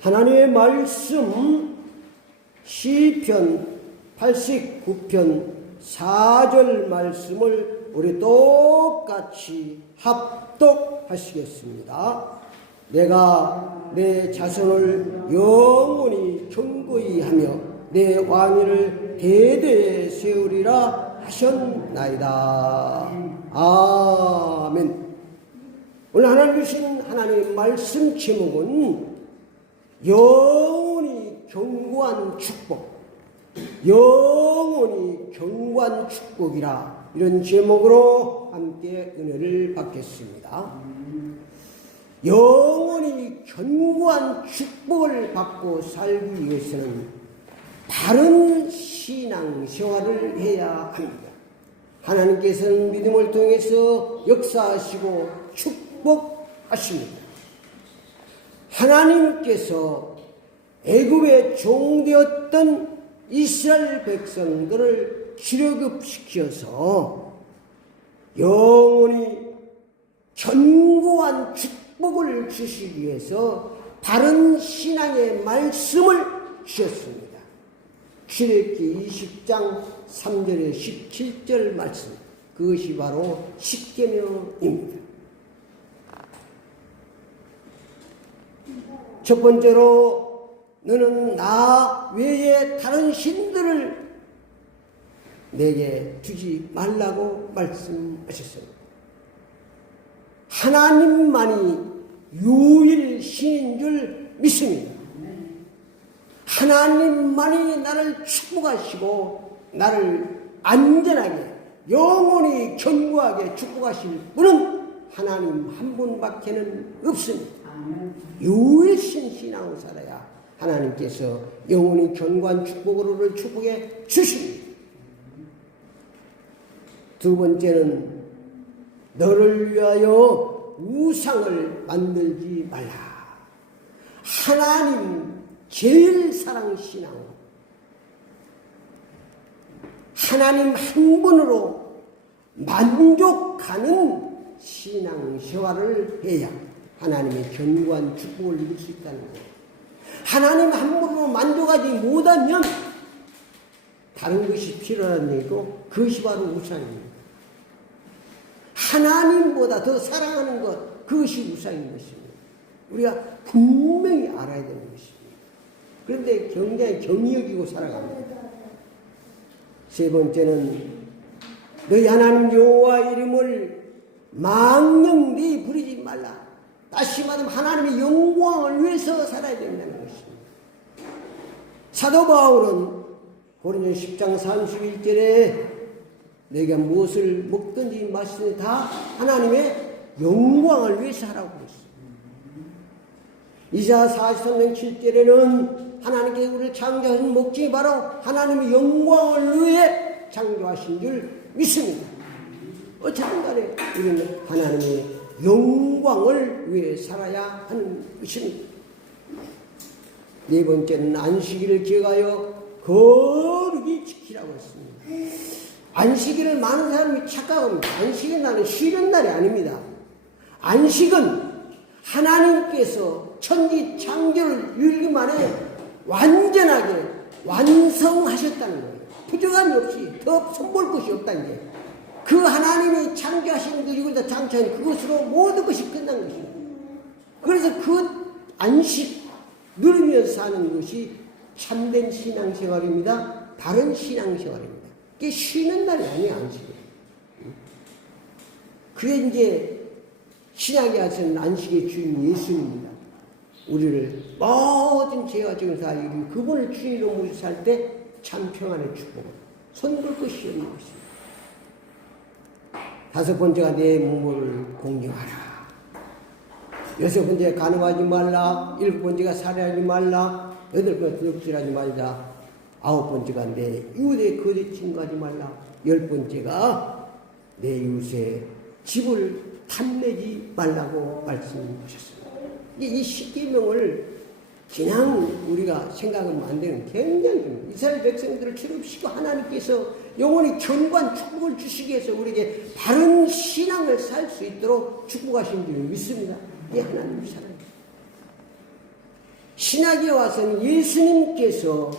하나님의 말씀 시편 89편 4절 말씀을 우리 똑같이 합독하시겠습니다. 내가 내 자손을 영원히 견고히 하며 내 왕위를 대대에 세우리라 하셨나이다. 아멘. 오늘 하나님 주신 하나님의 말씀 제목은 영원히 견고한 축복, 영원히 견고한 축복이라, 이런 제목으로 함께 은혜를 받겠습니다. 영원히 견고한 축복을 받고 살기 위해서는 바른 신앙생활을 해야 합니다. 하나님께서는 믿음을 통해서 역사하시고 축복하십니다. 하나님께서 애굽의 종되었던 이스라엘 백성들을 기력업시켜서 영원히 견고한 축복을 주시기 위해서 바른 신앙의 말씀을 주셨습니다. 출애굽기 20장 3절에 17절 말씀, 그것이 바로 십계명입니다. 첫 번째로, 너는 나 외에 다른 신들을 내게 두지 말라고 말씀하셨습니다. 하나님만이 유일 신인 줄 믿습니다. 하나님만이 나를 축복하시고 나를 안전하게 영원히 견고하게 축복하실 분은 하나님 한 분밖에는 없습니다. 유일신 신앙을 살아야 하나님께서 영원히 견고한 축복으로 축복해 주십니다. 두 번째는, 너를 위하여 우상을 만들지 말라. 하나님 제일 사랑 신앙, 하나님 한 분으로 만족하는 신앙생활을 해야 하나님의 견고한 축복을 누릴 수 있다는 거예요. 하나님 한 분으로 만족하지 못하면 다른 것이 필요한 얘기고, 그것이 바로 우상입니다. 하나님보다 더 사랑하는 것, 그것이 우상인 것입니다. 우리가 분명히 알아야 되는 것입니다. 그런데 굉장히 경히 여기고 살아갑니다. 세 번째는, 너희 하나님 여호와 이름을 망령되이 부르지 말라. 다시 말하면 하나님의 영광을 위해서 살아야 된다는 것입니다. 사도 바울은 고린도서 10장 31절에 내가 무엇을 먹든지 마시든지 다 하나님의 영광을 위해서 하라고 그랬습니다. 이사야 43장 7절에는 하나님께서 우리를 창조하신 목적이 바로 하나님의 영광을 위해 창조하신 줄 믿습니다. 어쨌든 간에 우리는 하나님의 영광을 위해 살아야 하는 것입니다. 네 번째는, 안식일을 기억하여 거룩히 지키라고 했습니다. 안식일을 많은 사람이 착각합니다. 안식은 나는 쉬는 날이 아닙니다. 안식은 하나님께서 천지 창조를 이루기 만에 완전하게 완성하셨다는 거예요. 부족함이 없이 더 손볼 것이 없다는 게, 그 하나님이 창조하신 그 이걸 창조한 그것으로 모든 것이 끝난 것입니다. 그래서 그 안식 누리면서 사는 것이 참된 신앙생활입니다. 바른 신앙생활입니다. 그게 쉬는 날이 아니에요, 안식이. 그게 이제 신약에 하시는 안식의 주인 예수입니다. 우리를 모든 죄와 정사 이루고 그분을 주인으로 모시고 살 때 참 평안의 축복을 손볼 것이 없는 것입니다. 다섯 번째가, 내 몸을 공경하라. 여섯 번째가, 간음하지 말라. 일곱 번째가, 살해하지 말라. 여덟 번째가, 도둑질하지 말라. 아홉 번째가, 내 이웃의 거짓 증거하지 말라. 열 번째가, 내 이웃의 집을 탐내지 말라고 말씀하셨습니다. 이 십계명을 그냥 우리가 생각하면 안 되는, 굉장히 좀 이스라엘 백성들을 출애굽시키고 하나님께서 영원히 견고한 축복을 주시기 위해서 우리에게 바른 신앙을 살 수 있도록 축복하신 줄 믿습니다. 이게 하나님의 사랑입니다. 신약에 와서는 예수님께서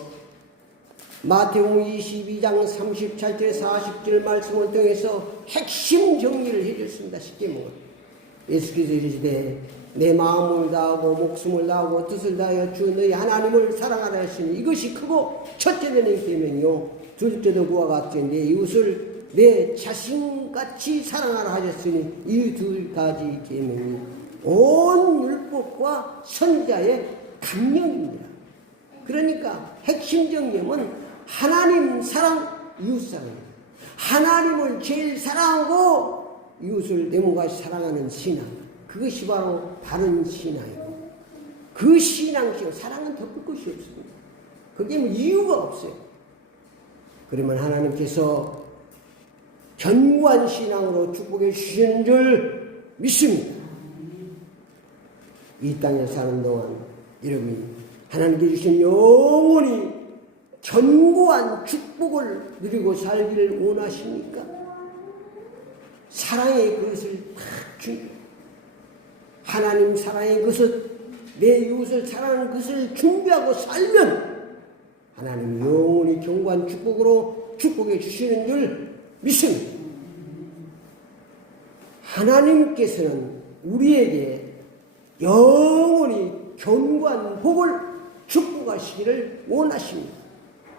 마태복음 22장 37절 40절 말씀을 통해서 핵심 정리를 해줬습니다. 쉽게 말해 예수께서 이르시되 내 마음을 다하고 목숨을 다하고 뜻을 다하여 주 너희 하나님을 사랑하라 하시니 이것이 크고 첫째 되는 계명이요 둘째도 그와 같이 내 이웃을 내 자신같이 사랑하라 하셨으니 이 두 가지 계명이 온 율법과 선지자의 강령입니다. 그러니까 핵심 정령은 하나님 사랑, 이웃 사랑입니다. 하나님을 제일 사랑하고 이웃을 내 몸같이 사랑하는 신앙, 그것이 바로 바른 신앙이고 그 신앙식 사랑은 덮을 것이 없습니다. 그게 뭐 이유가 없어요. 그러면 하나님께서 견고한 신앙으로 축복해 주시는 줄 믿습니다. 이 땅에 사는 동안 여러분이 하나님께 주신 영원히 견고한 축복을 누리고 살기를 원하십니까? 사랑의 그릇을 탁 준비. 하나님 사랑의 그릇, 내 이웃을 사랑하는 그릇을 준비하고 살면 하나님 영원히 견고한 축복으로 축복해 주시는 줄 믿습니다. 하나님께서는 우리에게 영원히 견고한 복을 축복하시기를 원하십니다.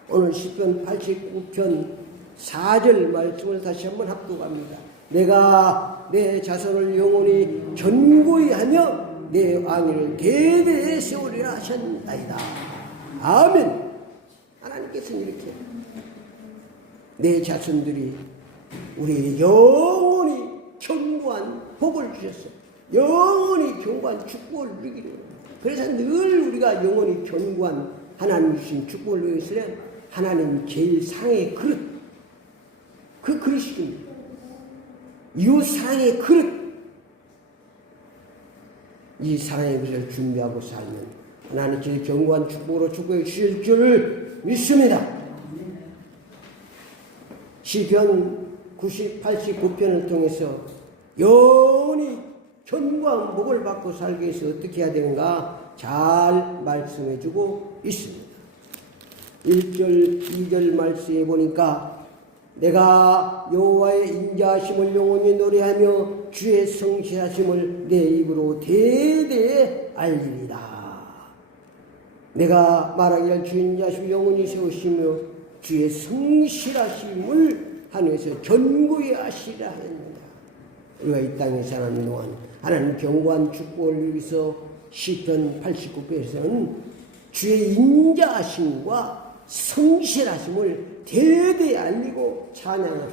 오늘 시편 89편 4절 말씀을 다시 한번 합독합니다. 내가 내 자손을 영원히 견고히 하며 내 왕위를 대대에 세우리라 하셨나이다. 아멘. 하나님께서는 이렇게 내 자손들이 우리에게 영원히 견고한 복을 주셨어요. 영원히 견고한 축복을 누리기를. 그래서 늘 우리가 영원히 견고한 하나님 주신 축복을 누리기 위해서는 하나님 제일 사랑의 그릇, 그 그릇입니다. 이웃 사랑의 그릇, 이 사랑의 그릇을 준비하고 살면 하나님 제일 견고한 축복으로 축복해 주실 줄 믿습니다. 시편 89편을 통해서 영원히 견고한 복을 받고 살기 위해서 어떻게 해야 되는가 잘 말씀해주고 있습니다. 1절, 2절 말씀해 보니까 내가 여호와의 인자하심을 영원히 노래하며 주의 성실하심을 내 입으로 대대에 알리리라. 내가 말하기를 주의 인자하심을 영원히 세우시며 주의 성실하심을 하늘에서 견고히 하시라 했느니라. 우리가 이 땅에 사는 동안 하나님 견고한 축복을 위해서 시편 89편에서는 주의 인자하심과 성실하심을 대대에 알리고 찬양하는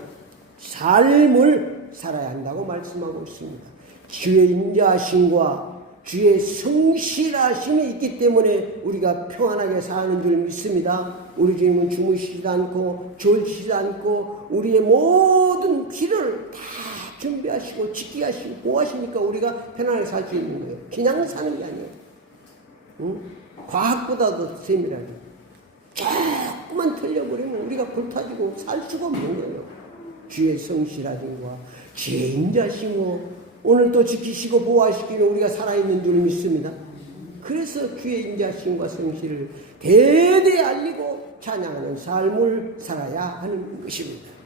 삶을 살아야 한다고 말씀하고 있습니다. 주의 인자하심과 주의 성실하심이 있기 때문에 우리가 평안하게 사는 줄 믿습니다. 우리 주님은 주무시지도 않고 졸지도 않고 우리의 모든 필요를 다 준비하시고 지키게 하시고 보호하시니까 우리가 편안하게 살 수 있는 거예요. 그냥 사는 게 아니에요. 응? 과학보다도 세밀하게. 조금만 틀려버리면 우리가 불타지고 살 수가 없는 거예요. 주의 성실하심과 주의 인자심으로 오늘도 지키시고 보호하시기를 우리가 살아있는 줄 믿습니다. 그래서 주의 인자심과 성실을 대대에 알리고 찬양하는 삶을 살아야 하는 것입니다.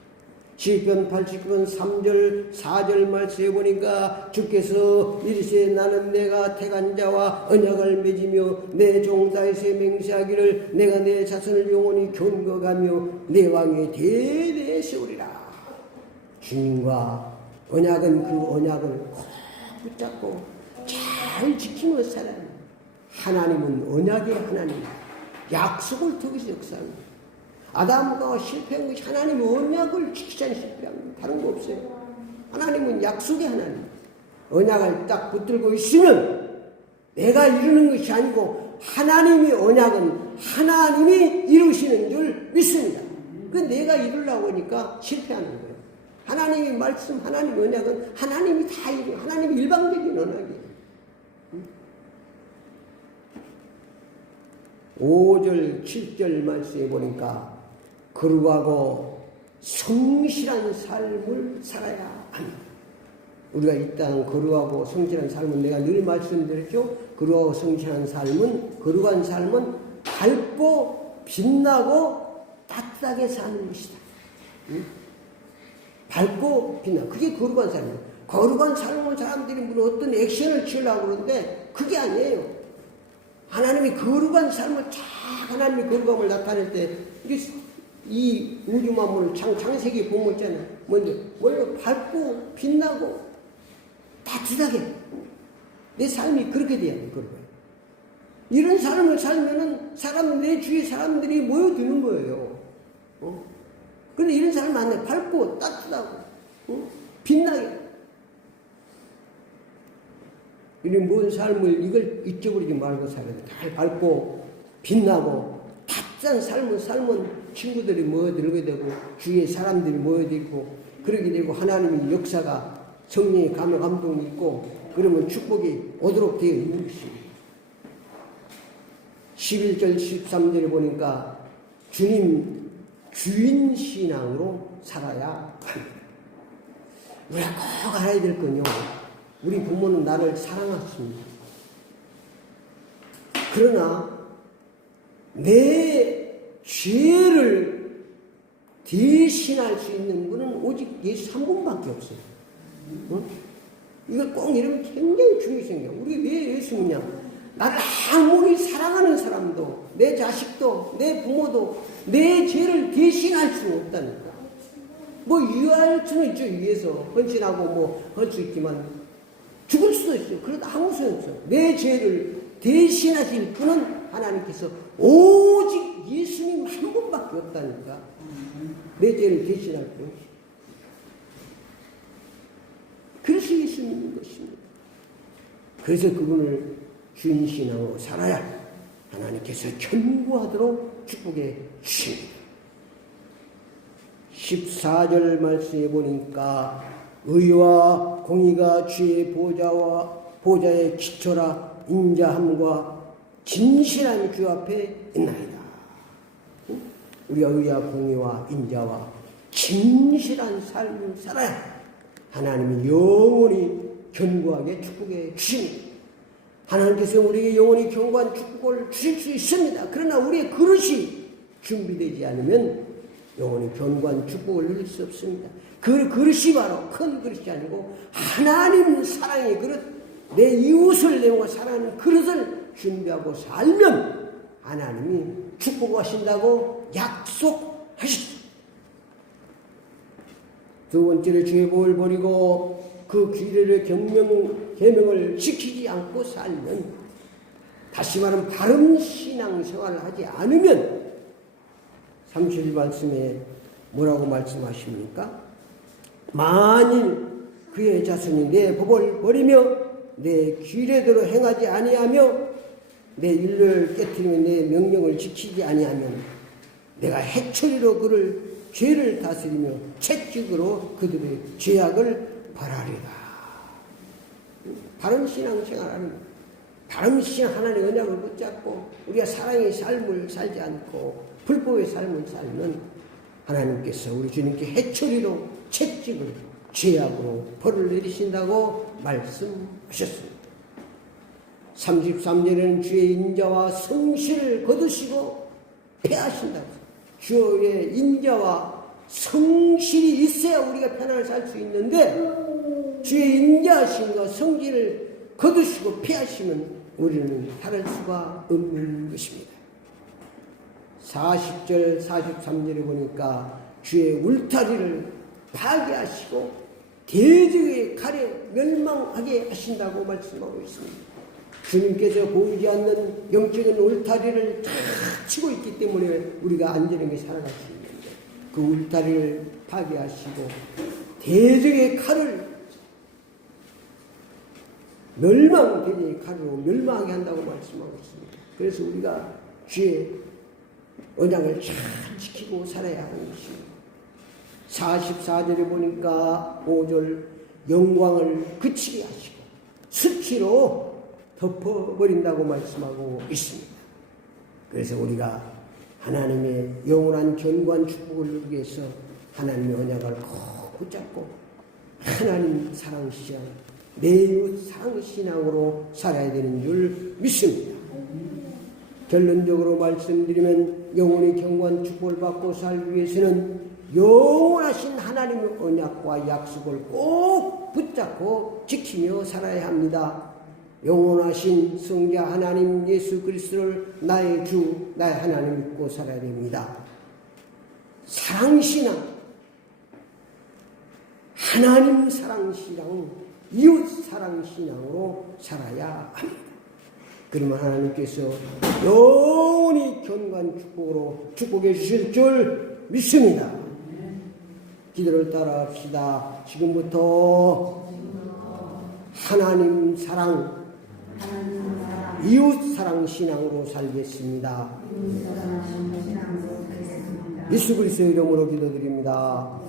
시편 89편 3절 4절 말씀해 보니까 주께서 이르시되 나는 내가 택한 자와 언약을 맺으며 내 종 다윗에 맹세하기를 내가 내 자손을 영원히 견고하며 내 왕의 대대에 세우리라. 주님과 언약은 그 언약을 꼭 붙잡고 잘 지키며 살아야 합니다. 하나님은 언약의 하나님, 약속을 통해서 역사합니다. 아담과 실패한 것이 하나님의 언약을 지키지 않은 실패합니다. 다른 거 없어요. 하나님은 약속의 하나님. 언약을 딱 붙들고 있으면 내가 이루는 것이 아니고 하나님의 언약은 하나님이 이루시는 줄 믿습니다. 그 내가 이루려고 하니까 실패하는 거예요. 하나님의 말씀, 하나님의 언약은 하나님이 다 이루고 하나님의 일방적인 언약이에요. 5절, 7절 말씀해 보니까 거룩하고 성실한 삶을 살아야 합니다. 우리가 이 땅 거룩하고 성실한 삶은 내가 늘 말씀드렸죠. 그러 성실한 삶은, 거룩한 삶은 밝고 빛나고 따뜻하게 사는 것이다. 응? 밝고 빛나. 그게 거룩한 삶이에요. 거룩한 삶은 사람들이 무슨 어떤 액션을 취하려고 그러는데 그게 아니에요. 하나님이 거룩한 삶을 하나님이 거룩함을 나타낼 때 이 우주 만물을 창세기 보면 있잖아요. 먼저 밝고 빛나고 따뜻하게 내 삶이 그렇게 돼야 돼. 이런 삶을 살면은 내 주위에 사람들이 모여드는 거예요. 그런데 이런 사람 만나면 밝고 따뜻하고 빛나게 이런 모든 삶을 이걸 잊어버리지 말고 살아야 돼. 잘 밝고 빛나고 따뜻한 삶을 살면 친구들이 모여들게 되고 주위에 사람들이 모여들고 그러게 되고 하나님의 역사가 성령의 감동이 있고 그러면 축복이 오도록 되어 있는 것입니다. 11절 13절에 보니까 주님 주인 신앙으로 살아야 합니다. 우리가 꼭 알아야 될 건요. 우리 부모는 나를 사랑했습니다. 그러나 내 죄를 대신할 수 있는 분은 오직 예수 한 분밖에 없어요. 이거 꼭 이러면 굉장히 중요히 생겨요. 우리 왜 예수 믿냐? 나를 아무리 사랑하는 사람도, 내 자식도, 내 부모도 내 죄를 대신할 수는 없다니까. 유할 수는 있죠. 위해서 헌신하고 할 수 있지만 죽을 수도 있어요. 그래도 아무 소용 없어요. 내 죄를 대신하실 분은 하나님께서 오직 예수님 한 분밖에 없다니까. 내 죄를 대신할 분. 그래서 예수 믿는 것입니다. 그래서 그분을 주인 신앙으로 살아야 하나님께서 견고하도록 축복해 주십니다. 14절 말씀해 보니까 의와 공의가 주의 보좌의 기초라 인자함과 진실한 주 앞에 있나이다. 우리가 의와 공의와 인자와 진실한 삶을 살아야 하나님이 영원히 견고하게 축복해 주십니다. 하나님께서 우리에게 영원히 견고한 축복을 주실 수 있습니다. 그러나 우리의 그릇이 준비되지 않으면 영원히 견고한 축복을 누릴 수 없습니다. 그 그릇이 바로 큰 그릇이 아니고 하나님 사랑의 그릇, 내 이웃을 내어 사랑하는 그릇을 준비하고 살면 하나님이 축복하신다고 약속하시죠. 두 번째로 주의 복을 버리고 그 규례를 계명을 지키지 않고 살면, 다시 말하면 바른 신앙생활을 하지 않으면 31 말씀에 뭐라고 말씀하십니까? 만일 그의 자손이 내 법을 버리며 내 규례대로 행하지 아니하며 내 율례를 깨뜨리며 내 명령을 지키지 아니하면 내가 해초리로 그를 죄를 다스리며 채찍으로 그들의 죄악을 벌하리라. 바른 신앙생활하는, 바른 신앙 하나님의 언약을 붙잡고 우리가 사랑의 삶을 살지 않고 불법의 삶을 살면 하나님께서 우리 주님께 해초리로 채찍을 죄악으로 벌을 내리신다고 말씀하셨습니다. 33절에는 주의 인자와 성실을 거두시고 패하신다고. 주의 인자와 성실이 있어야 우리가 편안을 살 수 있는데 주의 인자하심과 성실을 거두시고 패하시면 우리는 살을 수가 없는 것입니다. 40절 43절에 보니까 주의 울타리를 파괴하시고 대적의 칼에 멸망하게 하신다고 말씀하고 있습니다. 주님께서 보이지 않는 영적인 울타리를 다 치고 있기 때문에 우리가 안전하게 살아갈 수 있는데 그 울타리를 파괴하시고 대적의 칼을 대적의 칼로 멸망하게 한다고 말씀하고 있습니다. 그래서 우리가 주의 언약을 잘 지키고 살아야 하는 것입니다. 44절에 보니까 5절 영광을 그치게 하시고 수치로 덮어버린다고 말씀하고 있습니다. 그래서 우리가 하나님의 영원한 견고한 축복을 누리기 위해서 하나님의 언약을 꼭 붙잡고 하나님 사랑 시장 매우 사랑신앙으로 살아야 되는 줄 믿습니다. 결론적으로 말씀드리면 영혼의 경고한 축복을 받고 살기 위해서는 영원하신 하나님의 언약과 약속을 꼭 붙잡고 지키며 살아야 합니다. 영원하신 성자 하나님 예수 그리스도를 나의 주, 나의 하나님 믿고 살아야 됩니다. 사랑신앙, 하나님 사랑신앙, 이웃 사랑신앙으로 살아야 합니다. 그러면 하나님께서 영원히 견고한 축복으로 축복해 주실 줄 믿습니다. 기도를 따라합시다. 지금부터 하나님 사랑, 이웃 사랑 신앙으로 살겠습니다. 예수 그리스도의 이름으로 기도드립니다.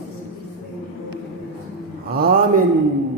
아멘.